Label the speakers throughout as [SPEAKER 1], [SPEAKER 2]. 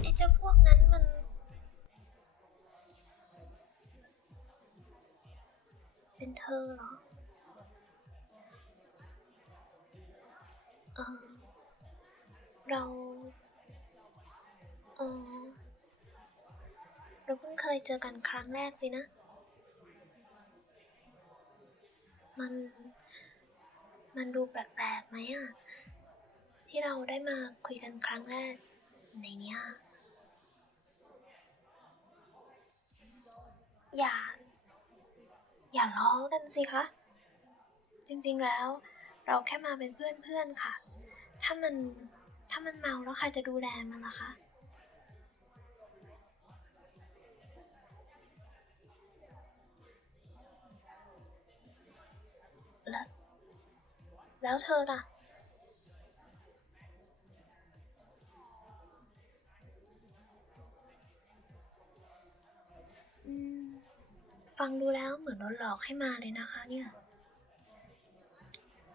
[SPEAKER 1] ไอ้เจ้าพวกนั้นมัน เป็นเธอเหรอ เออเราเออเราเพิ่งเคยเจอกันครั้งแรกสินะ มัน มันดูแปลกๆไหมอะที่เราได้มาคุยกันครั้งแรก ในเนี้ยอย่า อย่าล้อกันสิคะ จริงๆแล้วเราแค่มาเป็นเพื่อนๆค่ะ ถ้ามันถ้ามันเมาแล้วใครจะดูแลมันล่ะคะ แล้ว แล้วเธอล่ะ ฟังดูแล้วเหมือนโดนหลอกให้มาเลยนะคะเนี่ย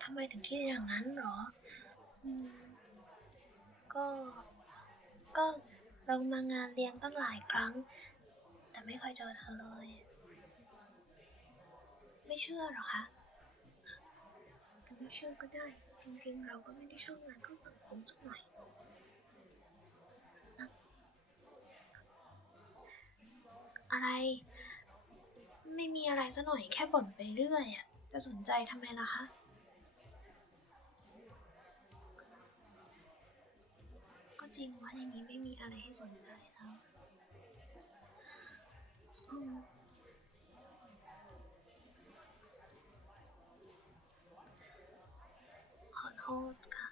[SPEAKER 1] ทำไมถึงคิดอย่างนั้นหรอก็ ก็เรามางานเลี้ยงตั้งหลายครั้ง แต่ไม่เคยเจอเธอเลย ไม่เชื่อหรอคะจะไม่เชื่อก็ได้ จริงๆ เราก็ไม่ได้ชอบงานเข้าสังคมสักหน่อย อะไร ไม่มีอะไรซะหน่อยแค่บ่นไปเรื่อยอะจะสนใจทำไมล่ะคะ ก็จริงว่าอย่างนี้ไม่มีอะไรให้สนใจแล้วขอโทษค่ะ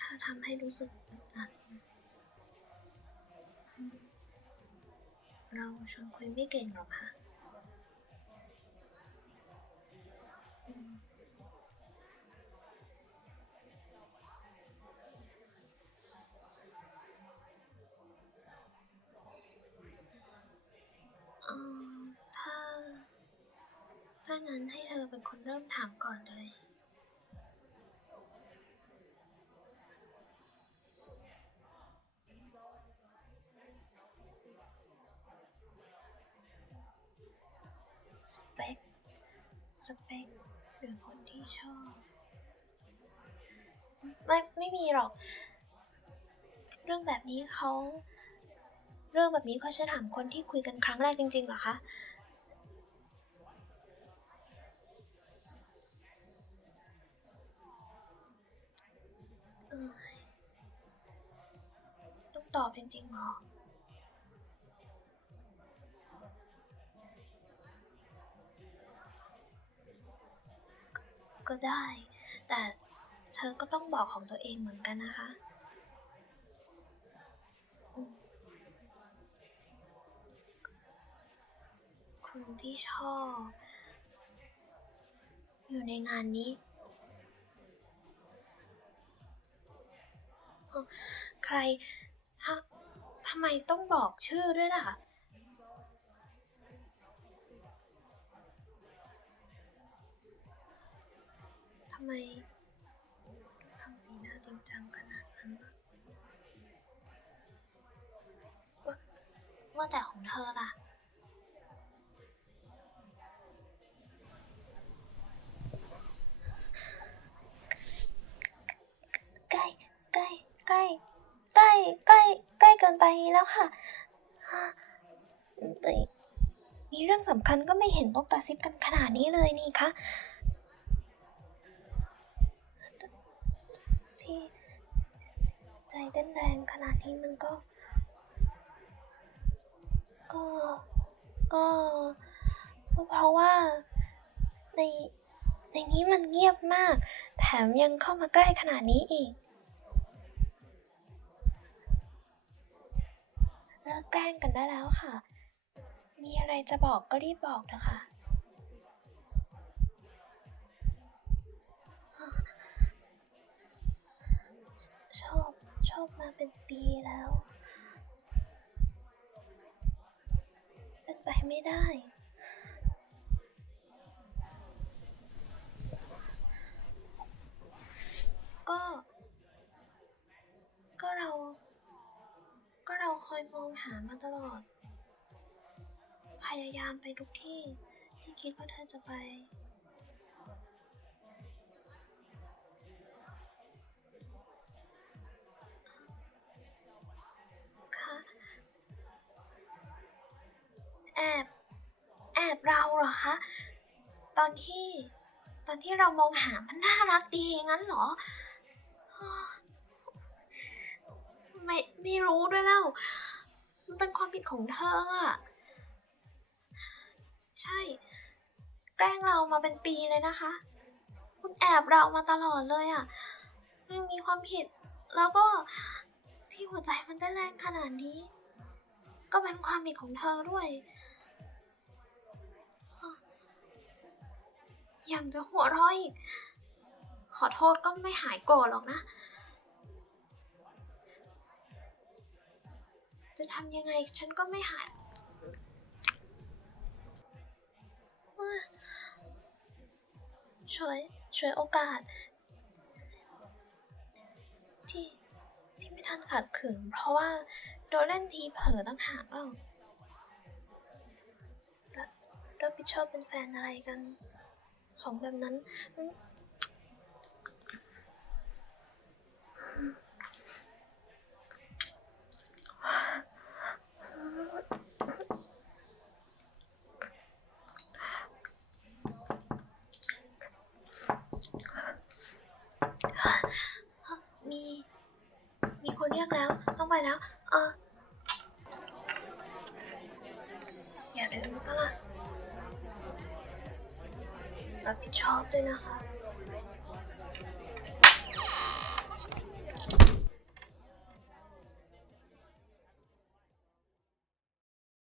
[SPEAKER 1] ถ้าทำให้รู้สึกอึ เราชวนคุยไม่เก่งหรอกค่ะ อืมเออถ้า ถ้างั้นให้เธอเป็นคนเริ่มถามก่อนเลย เปค สเปคหรือคนที่ชอบ ไม่ไม่มีหรอก เรื่องแบบนี้เขาเรื่องแบบนี้เขาจะถามคนที่คุยกันครั้งแรกจริงๆเหรอคะ ต้องตอบจริงๆหรอ ก็ได้ แต่เธอก็ต้องบอกของตัวเองเหมือนกันนะคะอืมคนที่ชอบ อยู่ในงานนี้ใครทำทำไมต้องบอกชื่อด้วยล่ะำไมทำสีหน้าจริงจังขนาดนั้นวว่าแต่ของเธอล่ะ ใกล้ใกล้ใกล้ใกล้ใกล้ใกล้เกินไปแล้วค่ะฮะเอ้ยมีเรื่องสำคัญก็ไม่เห็นต้องกระซิบกันขนาดนี้เลยนี่คะ ที่ใจเต้นแรงขนาดนี้มันก็ก็ ก็ก็เพราะว่าในในนี้มันเงียบมาก แถมยังเข้ามาใกล้ขนาดนี้อีกเลิกแกล้งกันได้แล้วค่ะ มีอะไรจะบอกก็รีบบอกเถอะค่ะ อบชอบมาเป็นปีแล้ว เป็นไปไม่ได้ ก็ ก็เรา ก็เราคอยมองหามาตลอด พยายามไปทุกที่ที่คิดว่าเธอจะไป เหรอคะ ตอนที่ ตอนที่เรามองหามันน่ารักดีงั้นเหรอ ไม่ไม่รู้ด้วยแล้ว มันเป็นความผิดของเธออะใช่ แกล้งเรามาเป็นปีเลยนะคะ คุณแอบเรามาตลอดเลยอะไม่มีความผิด แล้วก็ที่หัวใจมันเต้นแรงขนาดนี้ ก็เป็นความผิดของเธอด้วย ยังจะหัวเร้อยอีก ขอโทษก็ไม่หายโกรธหรอกนะ จะทำยังไงฉันก็ไม่หาย ช่วย ช่วยโอกาส ที่ ที่ไม่ทันขัดขืน เพราะว่าโดนเล่นทีเผลอตั้งหากเรารับรับผิดชอบเป็นแฟนอะไรกัน ของแบบนั้นมมี มีคนเรียกแล้ว ต้องไปแล้ว เอออย่าลืมซะละ รับผิดชอบด้วยนะคะ